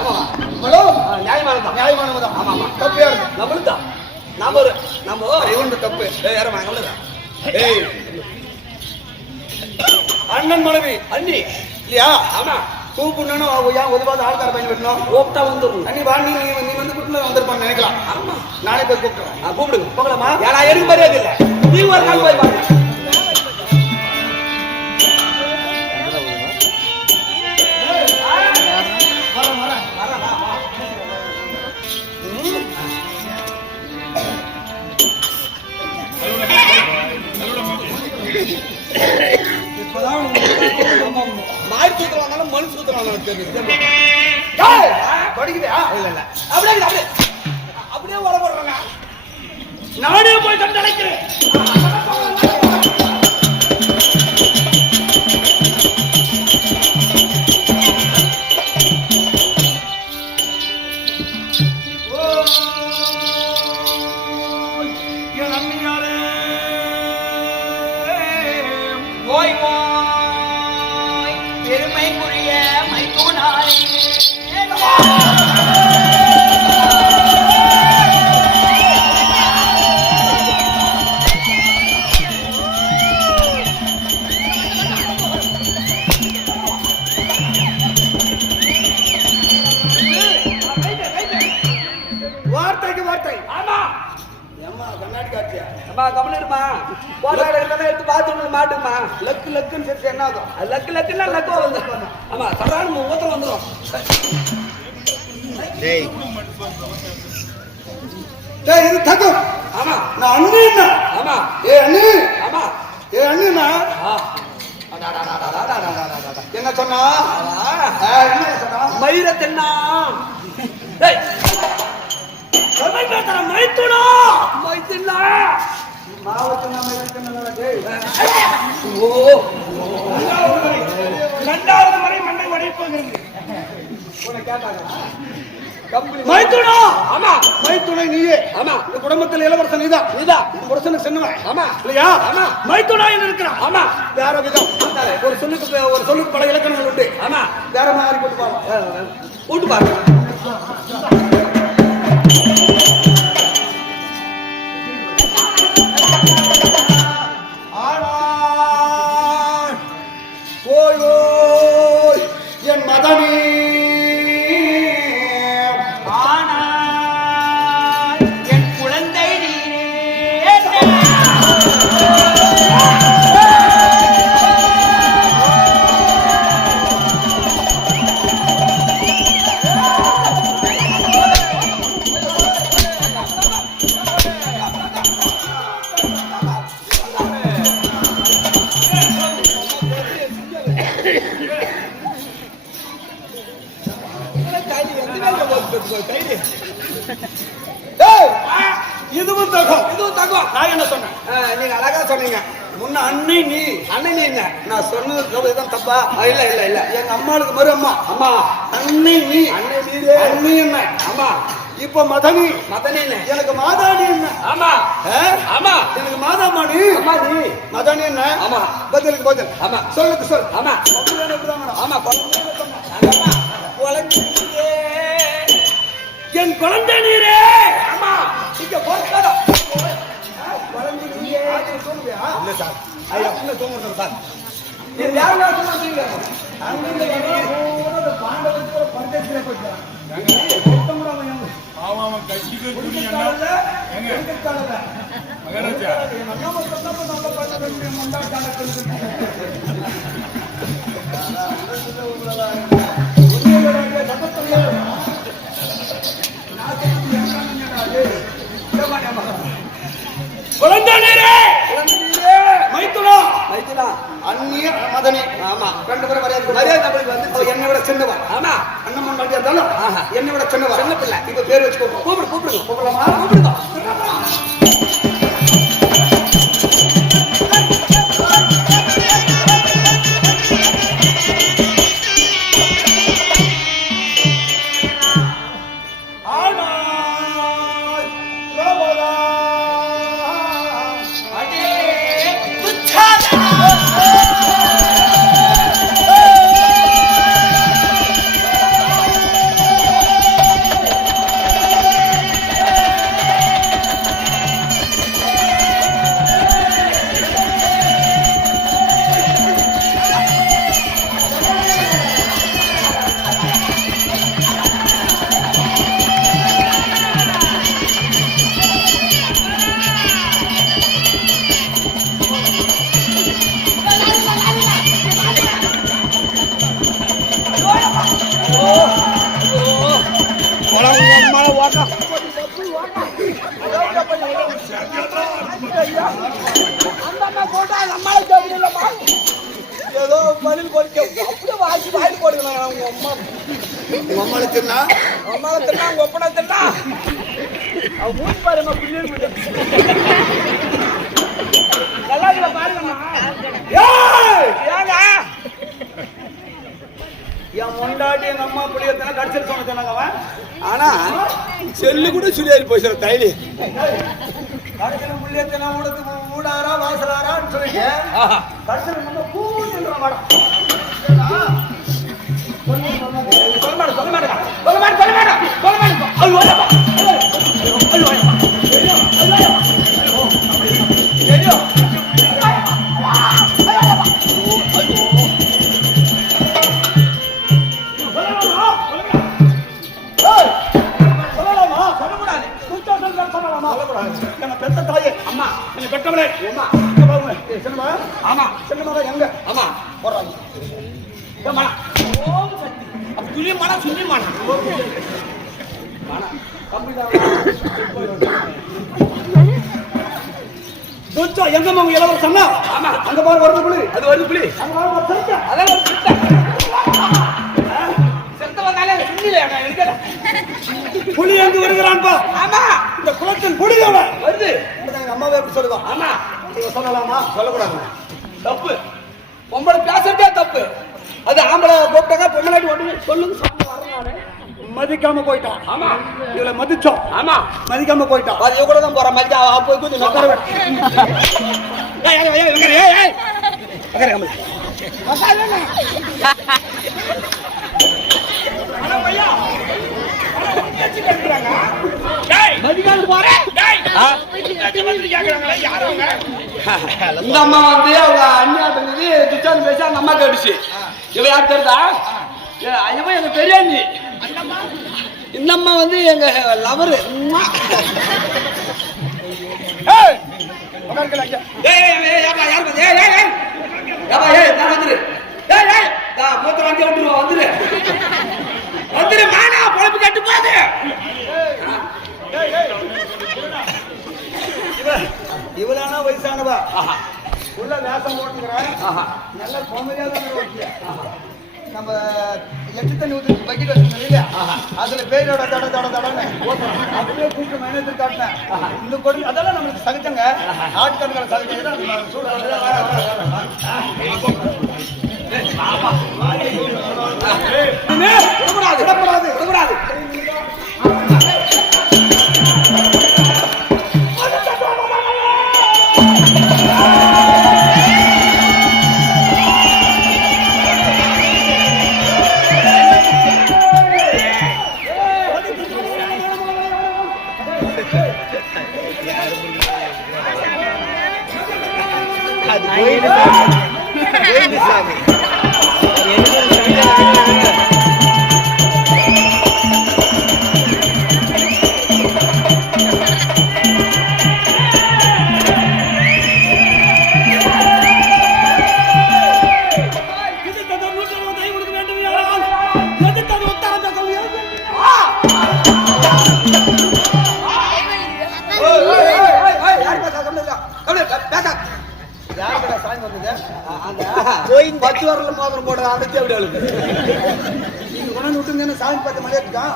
ஆமா ஹலோ நியாயமானதான் நியாயமானதான். ஆமா ஆமா தப்பியா இருக்கு நம்மளுதான் நம்ம இவன் தப்பு. யாரும் நம்மளுதான் அண்ணன் மனைவி அண்ணி இல்லையா? ஆமா கூப்பிடணும் ஏன் ஒதுவாத ஆள்கார பயன் விடணும். கூப்பிட்டா வந்துடும் அண்ணி வா நீ வந்து கூப்பிட்டு வந்திருப்பான்னு நினைக்கலாம். ஆமா நானே போய் கூப்பிட்டுறேன். கூப்பிடுங்க போகலாமா? ஏன்னா எனக்கு மரியாதை இல்லை. நீ ஒரு நாள் போய் பாருங்க. மாடு சூத்திரம் வந்தாலும் மனு சூத்திரம் வந்தாலும் தெரியுது. படிக்குதா? இல்ல அப்படியே வர போடுறாங்க. நானே போய் கண்டு அழைக்கிறேன். பெருமைக்குரிய மைத்துனாரே வார்த்தைக்கு வார்த்தை. ஆமா ஏம்மா கண்ணாடி காட்சியா? அம்மா கவனிருமா போட்டாட எடுத்து பாத்ரூம்ல மாட்டுமா. லக்குன்னு சேர்த்து என்ன ஆகும்? லக்குன்னா லக்கு வந்து ஆமா சரான மூத்தம் வந்துடும். டேய் இது தகம். ஆமா நான் அண்ணா. ஆமா அண்ணி. ஆமா அண்ணினா என்ன சொன்னா? என்ன சொன்னா? மயிரத்தென்னா மைத்துனா மைத்துனா ரெண்டாவது முறை மண்டை உடைப்பது மைத்துனா. ஆமா மைத்துணை நீயே. ஆமா இந்த குடும்பத்தில் இளவரசன் நீதான். புருஷனுக்கு சின்னவன். ஆமா இல்லையா? ஆமா மைத்துணா என்ன இருக்கிறான்? ஆமா வேற விதம். ஒரு சொல்லுக்கு பல இலக்கணங்கள் உண்டு. ஆமா வேற மாதிரி போட்டு பாருங்க. போட்டு பாருங்க. ஓய் என் மதனி ஆனால் என் குழந்தை நீரே இதுவும் தகம். இதுவும் தகம். நான் என்ன சொன்னேன்? நீங்க அழகா சொன்னீங்க. முன்ன அண்ணி நீ. அண்ணன் நீ என்ன? நான் சொன்னது தான் தப்பா? இல்ல இல்ல இல்ல எங்க அம்மாளுக்கு மறு அம்மா. அம்மா அண்ணி நீ. அண்ணன் நீரு. அண்ணி என்ன? ஆமா இப்ப மதனி. மதனி என்ன? எனக்கு மாதாணி என்ன? ஆமா ஆமா எனக்கு மாதாமாணி. அம்மா நீ மதனி என்ன? ஆமா பதிலுக்கு பதில். ஆமா சொல்லுக்கு சொல். ஆமா ஆமா என் குழந்தை நீரே. ஆமா இங்க போறதா இல்ல சார். ஐயா தூங்குறது சார். நீ வேற சொல்றீங்க. பாண்டவத்துக்கு பந்தயத்திலே போயிட்டான். அவன் கட்சிக்கு மகாராஜா குழந்தை நீரே. மைத்துனா. மைத்துனா அந்நிய மதனி. ஆமா ரெண்டு பேரும் மரியாதை மரியாதை நம்மளுக்கு வந்து என்னை விட சின்னவா. ஆமா அண்ணன் மண்டியா இருந்தாலும் என்னை விட சின்னவா. சின்ன பிள்ளை. இப்ப பேர் வச்சுக்கோங்க. கூப்பிடுங்க கூப்பிடலாமா? கூப்பிடுங்க. மழை ஓட்டம் ஏதோ பதில் கொடுக்க அப்படியே வாங்கி போடுங்க அவங்க அம்மா மம்மால தின்னா அம்மாவை தின்னா உங்க ஒப்பனை தின்னா அவ மூணு பாருங்க பிள்ளைங்க நல்லா பாருங்கம்மா ஏங்க என் முண்டாட்டி எங்க அம்மா பிள்ளைங்க கடிச்சிட்டு சொன்னாங்க அவன் ஆனா செல்லு கூட சுடியாரி போய் சார் தைலி கடைசியில முள்ளியத்தெல்லாம் உடத்து ஊடாரா வாசலாரான்னு சொல்லிட்டு கடைசியில நம்ம கூடுற மேடம் சொல்ல பெத்த தாயே அம்மா கொஞ்சம் பெற்றவளே அம்மா சின்னமா ஆமா சின்னமாக எங்க ஆமா போடுறாங்க துணியமான சுண்ணியமான எங்க உங்க இளவரச சொன்னா ஆமா அங்க பாரு வருது புலி அது வருது புலி அதான் புலி எங்க வருகிறான்பா ஆமா இந்த குளத்தின் புலியோட வருது எங்க அம்மாவை எப்படி சொல்லுவான் ஆமா நீங்க சொல்லலாமா சொல்லக்கூடாது தப்பு பொம்பளை பேசுறதே தப்பு அது ஆம்பளை கூப்பிட்டாங்க பொம்மலாட்டி ஒண்ணு சொல்லுங்க மதிக்காம போயிட்டான் ஆமா இவளை மதிச்சோம் ஆமா மதிக்காம போயிட்டான் அது கூட தான் போறான் மதிக்கா போய் கொஞ்சம் நக்கற இந்த அம்மா வந்து அவங்க அண்ணாட்டு துச்சாந்து பேசி அந்த அம்மா கேட்டுச்சு இவ யார் தெரியுதா இவன் எங்க பெரியாண்டி இந்த அம்மா வந்து எங்க லவரு மூத்த வண்டி விட்டுருவோம் வந்துரு வந்துரு மானா பொழப்பு கட்டு போது இவளானா வயசானவா உள்ள வேஷம் போட்டுக்கிறேன் நல்ல கோமதியா தான் நம்ம எட்டு தண்ணி ஊற்றி பக்கெட் வச்சுருந்தோம் இல்லையா அதுல பேரோட தட தட தடன்னு அப்படியே கூப்பிட்டு மேனேஜர் காட்டினேன் இன்னும் கொடு அதெல்லாம் நம்மளுக்கு சகிச்சங்க ஆட்டுக்காரங்களை சகிச்சது விடக்கூடாது விடக்கூடாது பத்து வரல மோதிரம் போடுற அடைச்சி அப்படி அழுது நீங்க கொண்டாந்து விட்டுங்க சாமி பார்த்து மலையாட்டுக்கான்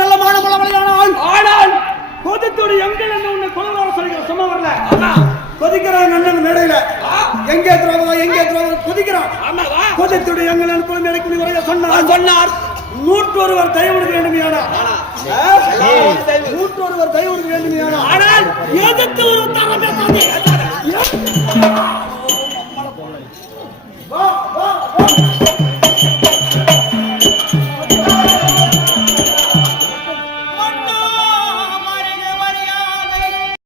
நல்ல மானமளவளையானால் ஆனால் கோதத்தோடு எங்கள் என்ன உன்னை கொலை சொல்லிக்கிற சும்மா வரல கொதிக்கிறான் அண்ணன் மேடையில எங்கே துரோகம் எங்கே துரோகம் கொதிக்கிறான் கோதத்தோடு எங்கள் அனுப்ப மேடைக்கு வரைய சொன்னார் 101 தயவு கொடுக்க வேண்டுமையானா 101 தயவு கொடுக்க வேண்டுமையானா ஆனால் எதற்கு ஒரு தரம் பேசாதே வா வா